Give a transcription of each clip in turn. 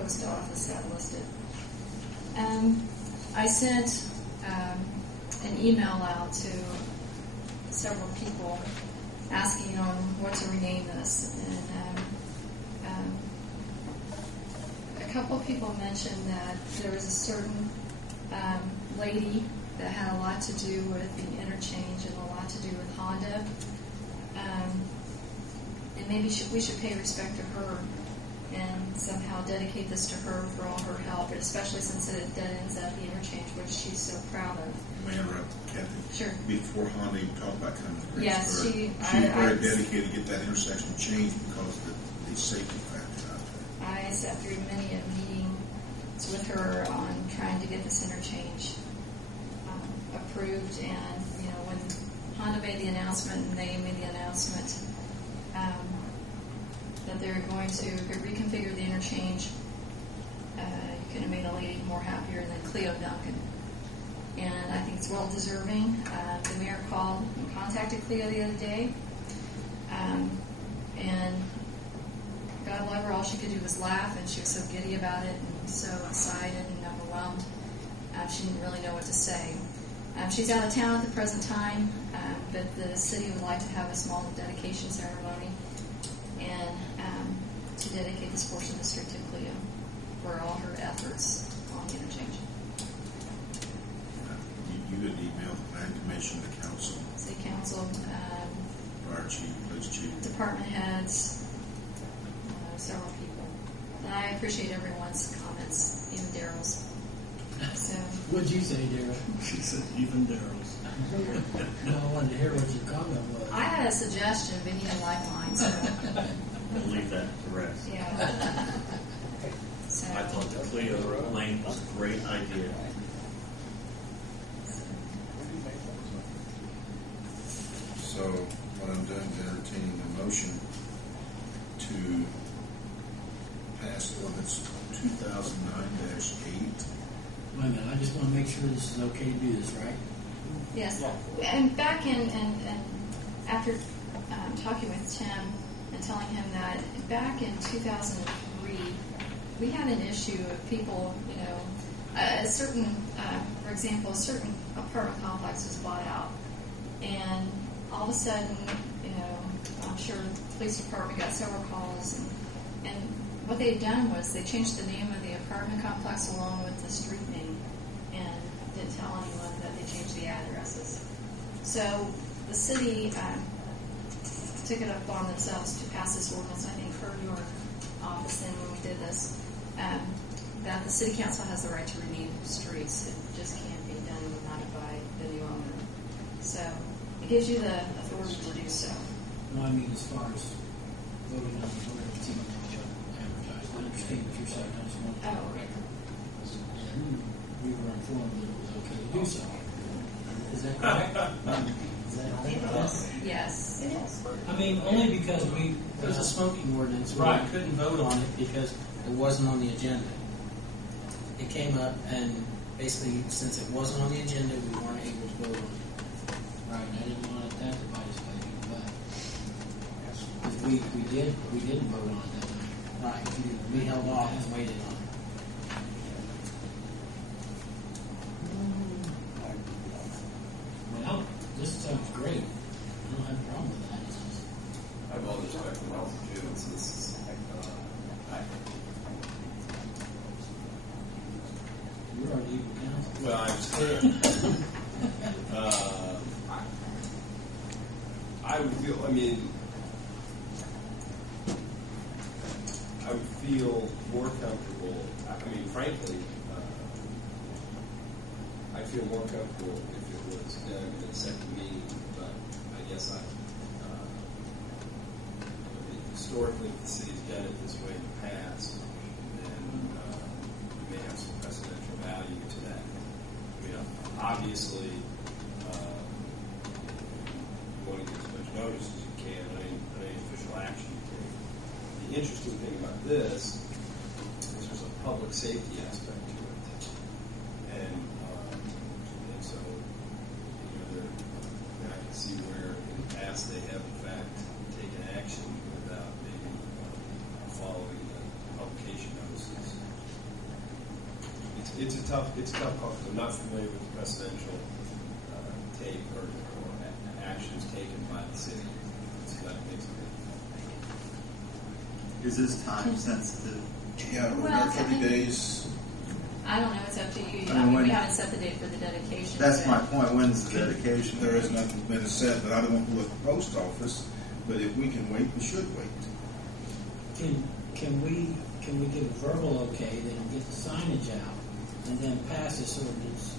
post office that listed. I sent an email out to several people asking on what to rename this, and a couple of people mentioned that there was a certain lady that had a lot to do with the interchange and a lot to do with Honda, and maybe we should pay respect to her and somehow dedicate this to her for all her help, but especially since it dead ends at the interchange, which she's so proud of. May I interrupt, Kathy? Sure. Before Honda even talked about coming to Greensburg, yes, she was very dedicated to get that intersection changed because of the safety factor out there. I sat through many a meeting with her on trying to get this interchange approved, and when Honda made the announcement and they made the announcement that they're going to reconfigure the interchange, you could have made a lady more happier than Cleo Duncan. And I think it's well deserving. The mayor called and contacted Cleo the other day, and God love her, all she could do was laugh, and she was so giddy about it and so excited and overwhelmed. She didn't really know what to say. She's out of town at the present time, but the city would like to have a small dedication ceremony and to dedicate this portion of the street to Cleo for all her efforts on the interchange. You had emailed the planning commission, the council, City council, fire chief, police chief, department heads, several people. And I appreciate everyone's comments, even Daryl's. So, what'd you say, Daryl? She said even Daryl's. No, I wanted to hear what your comment was. I had a suggestion, but he didn't like mine, so We'll leave that to rest. yeah. So, I thought the Cleo Lane was a great idea. So what I'm doing is entertaining a motion to pass ordinance 2009-8. Wait a minute, I just want to make sure this is okay to do this, right? yes. And back in, and after talking with Tim and telling him that back in 2003, we had an issue of people, a certain, for example, a certain apartment complex was bought out, and all of a sudden, I'm sure the police department got several calls, and what they had done was they changed the name of the apartment complex along with the street name, and didn't tell anyone that they changed the addresses. So the city took it upon themselves to pass this ordinance. I think heard your office in when we did this, that the city council has the right to rename streets. It just can't be done not by the new owner. So it gives you the authority to do so. No, I mean as far as voting on the ordinance, even though you advertised. I understand what you're saying. I just want to Oh, okay. we were informed that it was okay to do so. Is that correct? Is that correct? Yes. It is. I mean, only because There's a smoking ordinance. right, couldn't vote on it because it wasn't on the agenda. It came up, and basically, since it wasn't on the agenda, we weren't able to vote on it. Right, I didn't want that device but if we didn't vote on it that night. Right, we held off and waited on it. Well, this sounds great. I don't have a problem with that. It's just, I have all the respect for Ralph too. This is, you're our legal counsel. well, I'm just I would feel. I would feel more comfortable. I mean, frankly, I'd feel more comfortable if it was done in a second meeting. But I guess historically, the city's done it this way in the past, and we may have some precedential value to that. Obviously, you want to get as much notice as you can on any official action you take. The interesting thing about this is there's a public safety aspect to it, and so I can see where in the past they have in fact taken action without maybe following the publication notices. it's a tough call because I'm not familiar with the presidential take or actions taken by the city. So that makes it. Is this time sensitive? Yeah, we're Well, there 30 days. I don't know, it's up to you. I I mean, mean, when- we haven't set the date for the dedication. That's but- my point. When's the dedication? There is nothing been said, but I don't want to look at the post office. But if we can wait, we should wait. Can we get a verbal okay, then get the signage out, and then pass this ordinance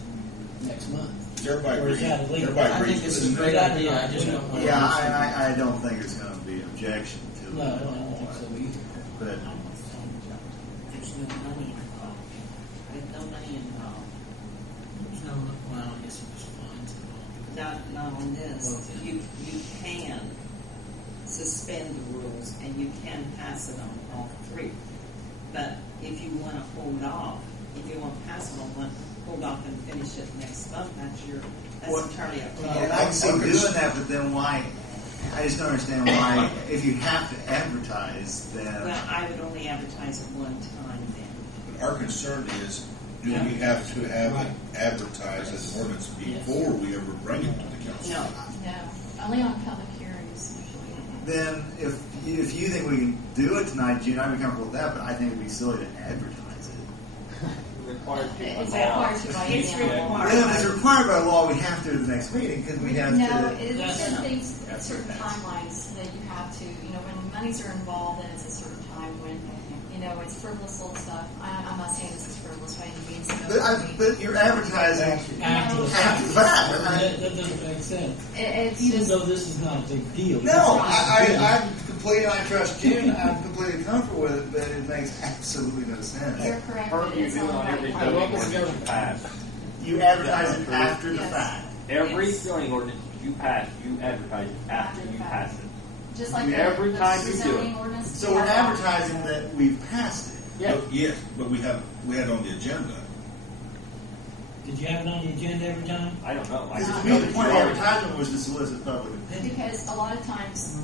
next month? Everybody Or is agrees. that illegal? Everybody I agrees think with this is a this. great idea. I just don't want to. Yeah, I don't think it's going to be an objection to it. No, I don't think so either. But There's no money involved. With no money involved. There's no, well, I guess there's fines involved. Not on this. Okay. You can suspend the rules and you can pass it on all three. But if you want to hold off, if you want to pass it on one, hold off and finish it next month, that's What- entirely up to you. and I can see doing that, but then why? I just don't understand why. If you have to advertise, then Well, I would only advertise it one time then. But our concern is, do we have to have it advertised as an ordinance before we ever bring it to the council? No. No, only on public hearings usually. then if you think we can do it tonight, Gene, I'd be comfortable with that. But I think it'd be silly to advertise it. It's required to by It's email. required. Well, if it's required by law, we have to do the next meeting because we have No, to. it's That's certain not- things, certain timelines that you have to, when monies are involved, then it's a certain time when, it's frivolous little stuff. I'm not saying this is frivolous by any means. But you're advertising After the after the fact. That doesn't make sense. It's Even just, though this is not a big deal. No, I'm completely. I trust June. I'm completely comfortable with it, but it makes absolutely no sense. you're correct, but it's on the right time. You advertise it after the Yes. fact. Every Yes. zoning ordinance you pass, you advertise it after After the you fact. pass it. Just like Every the time you do zoning it. ordinance. So we're advertising that we've passed it. Yeah. Yes, but we had it on the agenda. Did you have it on the agenda every time? I don't know. Because to me, the point of advertisement was to solicit public opinion. Because a lot of times,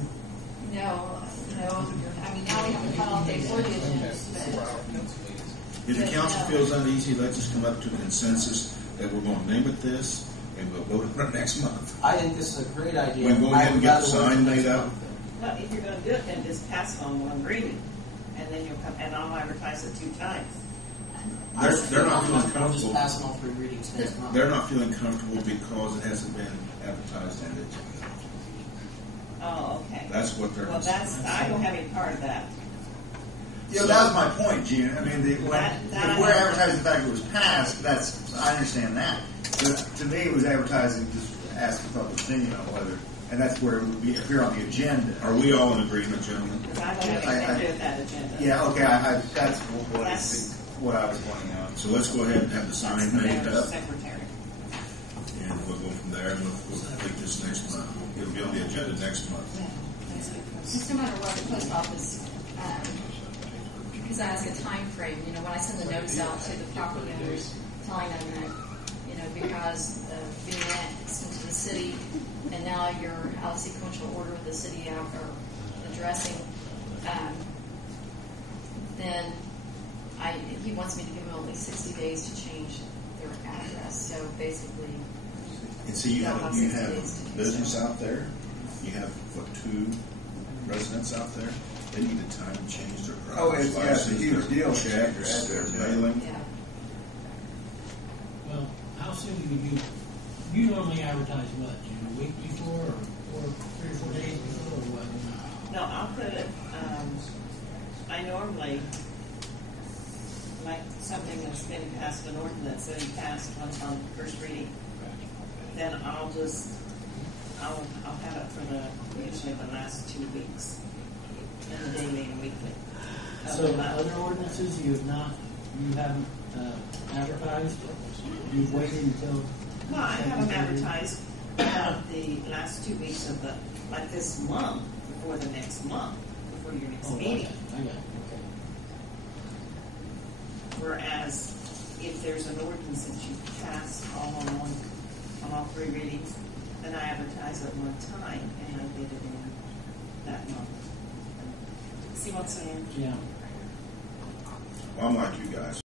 now we have a cutoff date for the agendas, but If the council feels uneasy, let's just come up to a consensus that we're going to name it this, and we'll vote on it next month. I think this is a great idea. We go ahead and get the sign made up. Well, if you're going to do it, then just pass it on one reading, and then you'll come, and I'll advertise it 2 times. They're not feeling We'll just comfortable. pass on all 3 readings next month. They're not feeling comfortable because it hasn't been advertised on the agenda. Oh, okay. That's what they're. Well, I don't have any part of that. Yeah, that was my point, Gene. I mean, if we're That- advertising the fact it was passed, I understand that. But to me, it was advertising just asking public opinion on whether, and that's where it would appear on the agenda. Are we all in agreement, gentlemen? Because I don't have anything to do with that agenda. Yeah, okay, that's That's- what I was pointing out. So let's go ahead and have the That's sign the made mayor's up, secretary. and we'll go from there, and we'll complete this next month. It'll be on the agenda next month. just no matter what, the post office, because I ask a time frame, when I send the notice out to the property owners, telling them that, because of being annexed into the city, and now you're out of sequential order with the city after addressing, then he wants me to give them at least 60 days to change their address. So basically, And see, you have 60 days to do business so. out there, you have, 2 residents out there, they need a time to change their Oh, driver's it's a license, huge their deal. checks, their mailing. Yeah. Well, how soon do you normally advertise what? A week before or 3 or 4 days before or what? No, I'll put it, I normally, like something that's been passed, an ordinance that been passed once on first reading, then I'll have it for usually the last 2 weeks, in the daily and weekly. So other ordinances you haven't advertised? You've waited until? Well, I have them advertised the last 2 weeks of like this month, before the next month, before your next meeting. I got it, okay. Whereas if there's an ordinance that you pass all on all 3 readings, then I advertise it one time and I get it in that month. See what I'm saying? Yeah. Well, I'm like you guys.